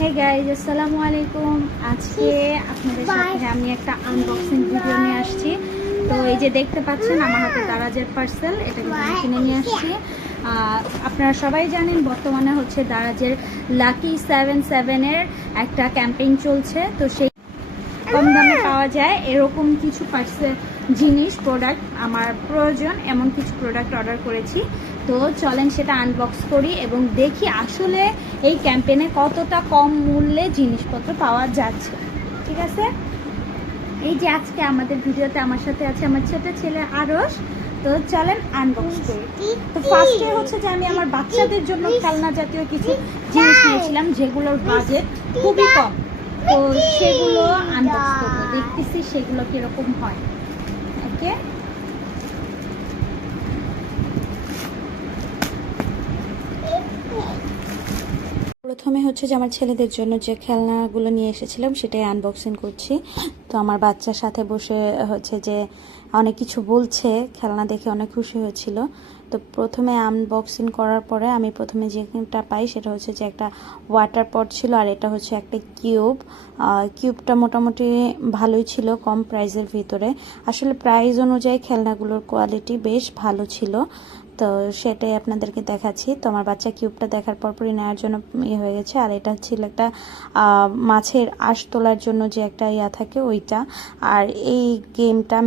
Hey guys আসসালামু আলাইকুম। আজকে আপনাদের সাথে আমি একটা আনবক্সিং ভিডিও নিয়ে আসছি। তো এই যে দেখতে পাচ্ছেন আমার হাতে দারাজের পার্সেল এটা কিন্তু আমি কিনে নিয়ে আসছি। আপনারা সবাই জানেন বর্তমানে হচ্ছে দারাজের লাকি সেভেন সেভেনের একটা ক্যাম্পেইন চলছে। তো সেই কম দামে পাওয়া যায়। এরকম কিছু পার্সেল জিনিস প্রোডাক্ট আমার প্রয়োজন এমন কিছু প্রোডাক্ট অর্ডার করেছি। তো চলেন সেটা আনবক্স করি এবং দেখি আসলে এই ক্যাম্পেনে কতটা কম মূল্যে জিনিসপত্র পাওয়া যাচ্ছে। ঠিক আছে? এই যে আজকে আমাদের ভিডিওতে আমার সাথে আছে আমার ছোট ছেলে আরস তো চলেন আনবক্স করি। তো ফার্স্টে হচ্ছে যে আমি আমার বাচ্চাদের জন্য খেলনা জাতীয় কিছু জিনিস নিয়েছিলাম, যেগুলোর বাজেট খুবই কম। তো সেগুলো আনবক্স করব। দেখতেছি সেগুলো কীরকম হয়। ওকে প্রথমে হচ্ছে যে আমার ছেলেদের জন্য যে খেলনাগুলো নিয়ে এসেছিলাম সেটাই আনবক্সিং করছি। তো আমার বাচ্চার সাথে বসে হচ্ছে যে অনেক কিছু বলছে, খেলনা দেখে অনেক খুশি হয়েছিল। তো প্রথমে আনবক্সিং করার পরে আমি প্রথমে যেটা পাই সেটা হচ্ছে যে একটা ওয়াটার পট ছিল আর এটা হচ্ছে একটা কিউব কিউবটা মোটামুটি ভালোই ছিল কম প্রাইজের ভিতরে। আসলে প্রাইস অনুযায়ী খেলনাগুলোর কোয়ালিটি বেশ ভালো ছিল। তো সেটাই আপনাদেরকে দেখাচ্ছি। তো আমার বাচ্চা কিউবটা দেখার পরপরই নেওয়ার জন্য ইয়ে হয়ে গেছে। আর এটা ছিল একটা মাছের আঁশ তোলার জন্য যে একটা ইয়া থাকে ওইটা। আর এই গেমটা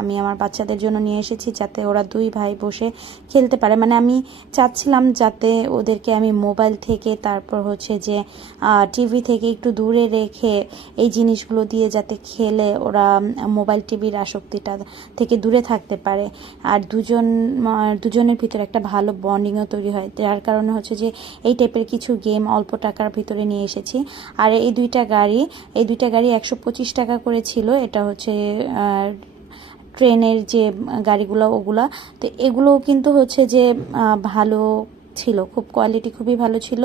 আমি আমার বাচ্চাদের জন্য নিয়ে এসেছি যাতে ওরা দুই ভাই বসে খেলতে পারে। মানে আমি চাচ্ছিলাম যাতে ওদেরকে আমি মোবাইল থেকে তারপর হচ্ছে যে টিভি থেকে একটু দূরে রেখে এই জিনিসগুলো দিয়ে যাতে খেলে ওরা মোবাইল টিভির আসক্তিটা থেকে দূরে থাকতে পারে। আর দুজন আহ, দুজনের ভিতরে একটা ভালো বন্ডিংও তৈরি হয়। যার কারণে হচ্ছে যে এই টাইপের কিছু গেম অল্প টাকার ভিতরে নিয়ে এসেছি। আর এই দুইটা গাড়ি, এই দুইটা গাড়ি একশো পঁচিশ টাকা করে ছিল। এটা হচ্ছে ট্রেনের যে গাড়িগুলো, ওগুলা। তো এগুলোও কিন্তু হচ্ছে যে ভালো ছিল, খুব কোয়ালিটি খুবই ভালো ছিল।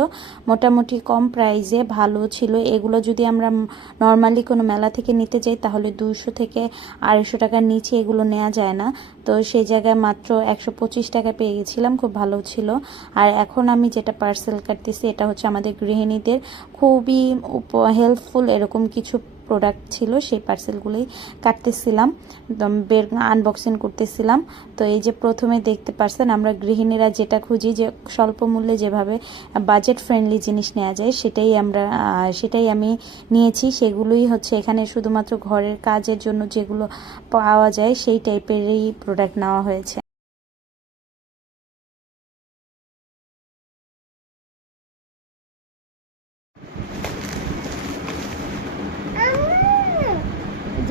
মোটামুটি কম প্রাইসে ভালো ছিল। এগুলো যদি আমরা নর্মালি কোনো মেলা থেকে নিতে যাই, তাহলে দুশো থেকে আড়াইশো টাকার নিচে এগুলো নেওয়া যায় না। তো সেই জায়গায় মাত্র একশো পঁচিশ টাকা পেয়ে গেছিলাম, খুব ভালো ছিল। আর এখন আমি যেটা পার্সেল কাটতেছি, এটা হচ্ছে আমাদের গৃহিণীদের খুবই হেল্পফুল এরকম কিছু প্রোডাক্ট ছিল, সেই পার্সেলগুলোই কাটতেছিলাম। বের আনবক্সিং করতেছিলাম। তো এই যে প্রথমে দেখতে পারছেন, আমরা গৃহিণীরা যেটা খুঁজি যে স্বল্প মূল্যে যেভাবে বাজেট ফ্রেন্ডলি জিনিস নেওয়া যায়, সেটাই আমরা সেটাই আমি নিয়েছি। সেগুলোই হচ্ছে এখানে শুধুমাত্র ঘরের কাজের জন্য যেগুলো পাওয়া যায়, সেই টাইপেরই প্রোডাক্ট নেওয়া হয়েছে।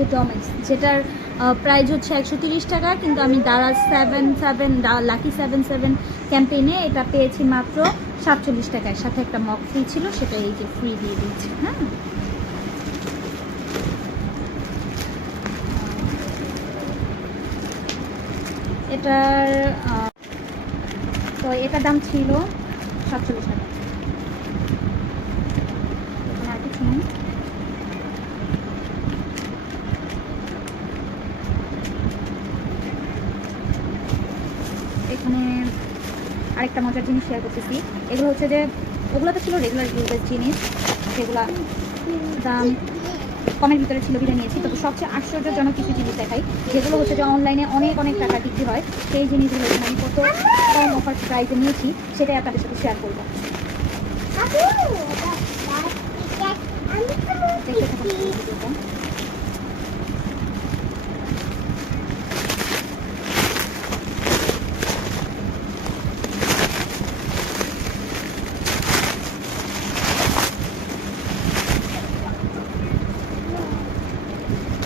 যে ডমেক্স যেটার প্রাইস হচ্ছে একশো টাকা, কিন্তু আমি Daraz seven seven lucky seven seven ক্যাম্পেইনে এটা পেয়েছি মাত্র সাতচল্লিশ টাকায়। সাথে একটা মক ফ্রি ছিল, সেটা এই যে ফ্রি দিয়ে দিয়েছি হ্যাঁ? এটার তো এটার দাম ছিল সাতচল্লিশ টাকা এখানে আর কিছু নেই এখানে আরেকটা মজার জিনিস শেয়ার করতেছি। এগুলো হচ্ছে যে ওগুলো তো ছিল রেগুলার ইউজের জিনিস যেগুলো দাম কমের ভিতরে ছিল বিলে নিয়েছি। তবে সবচেয়ে আশ্চর্যজনক কিছু জিনিস দেখাই, যেগুলো হচ্ছে যে অনলাইনে অনেক অনেক টাকা বিক্রি হয়, সেই জিনিসগুলো আমি কত কম অফার প্রাইসে নিয়েছি, সেটাই আপনাদের সাথে শেয়ার করব। দেখতে থাকুন ভিডিওটা।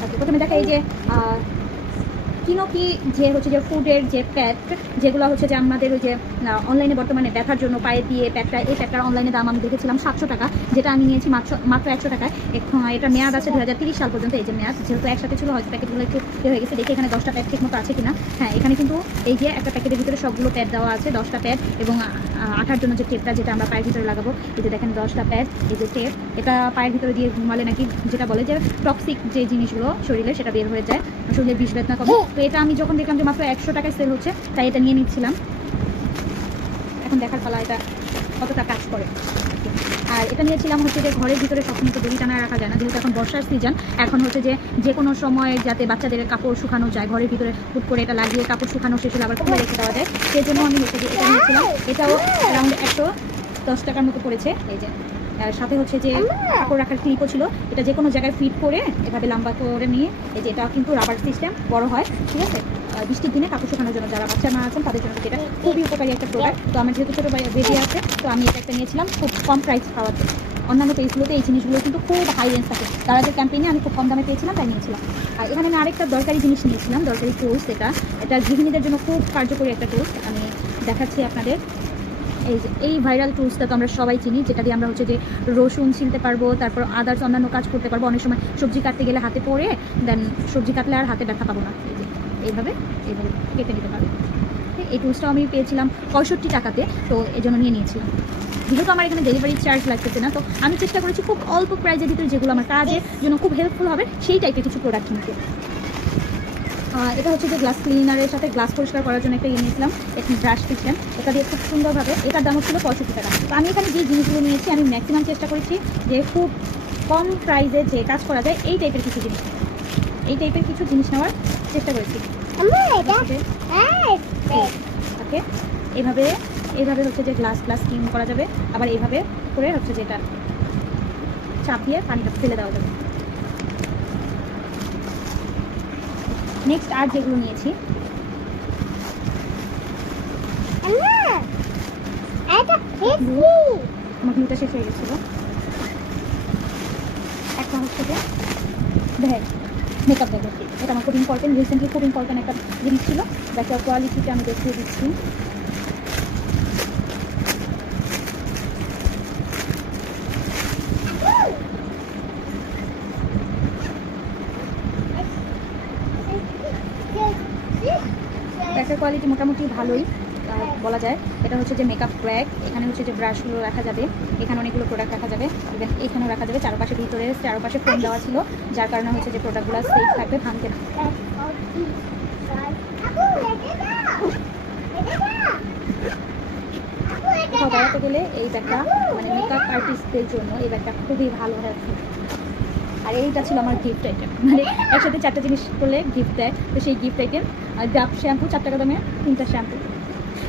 আচ্ছা, প্রথমে দেখা এই যে আহ, কিনোকি যে হচ্ছে যে ফুডের যে প্যাক যেগুলো হচ্ছে যে আমাদের ওই যে অনলাইনে বর্তমানে ব্যথার জন্য পায়ে দিয়ে প্যাকটা এই প্যাকটার অনলাইনে দাম আমি দেখেছিলাম সাতশো টাকা, যেটা আমি নিয়েছি মাত্র মাত্র একশো টাকায়। এখন এটা মেয়াদ আছে দু সাল পর্যন্ত, এই যে মেয়াদ, যেহেতু একসাথে ছিল, হয়তো প্যাকেটগুলো একটু হয়ে গেছে, দেখি এখানে দশটা প্যাক ঠিক মতো আছে কিনা। হ্যাঁ এখানে কিন্তু এই যে একটা প্যাকেটের ভিতরে সবগুলো প্যাড দেওয়া আছে, দশটা প্যাড এবং আঠার জন্য যে টেপটা যেটা আমরা পায়ের ভিতরে লাগাবো, এই যে দেখেন দশটা প্যাড এই যে টেপ এটা পায়ের ভিতরে দিয়ে ঘুমালে নাকি যেটা বলে যে টক্সিক যে জিনিসগুলো শরীরে, সেটা বের হয়ে যায়। শরীরে বিষ বেদনা কমে। তো এটা আমি যখন দেখলাম যে মাত্র একশো টাকায় সেল হচ্ছে তাই এটা নিয়ে নিচ্ছিলাম। এখন দেখার পালা এটা কতটা কাজ করে। আর এটা নিয়েছিলাম হচ্ছে যে ঘরের ভিতরে সবসময় তো দড়ি টানা রাখা যায় না যেহেতু এখন বর্ষার সিজন এখন হচ্ছে যে যে কোনো সময় যাতে বাচ্চাদের কাপড় শুকানো যায় ঘরের ভিতরে হুট করে এটা লাগিয়ে কাপড় শুকানো শেষ হলে আবার খুলে রেখে দেওয়া যায়। সেই জন্য আমি হচ্ছে যে এটা নিয়েছিলাম। এটাও অ্যারাউন্ড একশো দশ টাকার মতো পড়েছে। এই যে সাথে হচ্ছে যে কাপড় রাখার ক্লিপও ছিল। এটা যে কোনো জায়গায় ফিট করে এভাবে লম্বা করে নিয়ে, এই যে এটা কিন্তু রাবার সিস্টেম বড় হয়, ঠিক আছে? বৃষ্টির দিনে কাপড় শুকানোর জন্য যারা বাচ্চা মা আছেন, তাদের জন্য এটা খুবই উপকারী একটা প্রোডাক্ট তো আমার যেহেতু ছোটো বেবি আছে, তো আমি এটা একটা নিয়েছিলাম খুব কম প্রাইস খাওয়াতে। অন্যান্য পেজগুলোতে এই জিনিসগুলো কিন্তু খুব হাই রেঞ্জ থাকে। তারা যে ক্যাম্পেইনে আমি খুব কম দামে পেয়েছিলাম, তাই নিয়েছিলাম। আর এখানে আমি আরেকটা দরকারি জিনিস নিয়েছিলাম, দরকারি টুলস এটা। এটা গৃহিণীদের জন্য খুব কার্যকরী একটা টুলস আমি দেখাচ্ছি আপনাদের। এই যে এই ভাইরাল টুলসটা তো আমরা সবাই চিনি যেটা দিয়ে আমরা হচ্ছে যে রসুন ছিলতে পারব তারপর আদার্স অন্যান্য কাজ করতে পারব। অনেক সময় সবজি কাটতে গেলে হাতে পড়ে দেন সবজি কাটলে আর হাতে ব্যথা পাবো না। এই যে এইভাবে এইভাবে কেটে নিতে পারব। এই টুলসটাও আমি পেয়েছিলাম পঁয়ষট্টি টাকাতে তো এই জন্য নিয়ে নিয়েছিলাম। যেহেতু আমার এখানে ডেলিভারি চার্জ লাগতেছে না তো আমি চেষ্টা করেছি খুব অল্প প্রাইজের ভিতরে যেগুলো আমার কাজের জন্য খুব হেল্পফুল হবে সেই টাইপের কিছু প্রোডাক্ট নিতে আহ, এটা হচ্ছে যে গ্লাস ক্লিনারের সাথে গ্লাস পরিষ্কার করার জন্য একটা ইয়ে নিয়েছিলাম, একটি ব্রাশ সিস্টেম এটা দিয়ে খুব সুন্দরভাবে, এটার দাম ছিল পঁয়ষট্টি টাকা। তো আমি এখানে যে জিনিসগুলো নিয়েছি, আমি ম্যাক্সিমাম চেষ্টা করেছি যে খুব কম প্রাইসে যে কাজ করা যায়, এই টাইপের কিছু জিনিস। এই টাইপের কিছু জিনিস নেওয়ার চেষ্টা করেছি। ওকে এভাবে এইভাবে হচ্ছে যে গ্লাস গ্লাস ক্লিন করা যাবে। আবার এইভাবে করে হচ্ছে যেটা চাপ দিয়ে পানিটা ফেলে দেওয়া যাবে। নেক্সট আর যেগুলো নিয়েছি। আমার গ্লুটা শেষ হয়ে গেছিল। একটা হচ্ছে যে দেখ মেকআপ ব্যাগ এটা আমার খুব ইম্পর্টেন্ট রিসেন্টলি খুব ইম্পর্টেন্ট একটা জিনিস ছিল। যাকে কোয়ালিটিটা আমি দেখিয়ে দিচ্ছি। ব্যাগটার কোয়ালিটি মোটামুটি ভালোই বলা যায়। এটা হচ্ছে যে মেকআপ ব্যাগ এখানে হচ্ছে যে ব্রাশগুলো রাখা যাবে। এখানে অনেকগুলো প্রোডাক্ট রাখা যাবে। ইভেন এখানেও রাখা যাবে। চারপাশে ভিতরে চারপাশে ফোন দেওয়া ছিল, যার কারণে হচ্ছে যে প্রোডাক্টগুলো সেফ থাকবে ভাঙতে না। বেড়াতে গেলে এই ব্যাগটা মানে মেকআপ আর্টিস্টদের জন্য এই ব্যাগটা খুবই ভালো হেল্পফুল আর এইটা ছিল আমার গিফট আইটেম মানে একসাথে চারটা জিনিস করলে গিফট দেয়, তো সেই গিফট আইটেম আর ডাব শ্যাম্পু চার টাকা দামে তিনটা শ্যাম্পু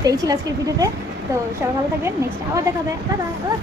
তো এই ছিল আজকের ভিডিওতে তো। সবাই ভালো থাকবেন। নেক্সট আবার দেখা হবে। বাবা আল্লাহ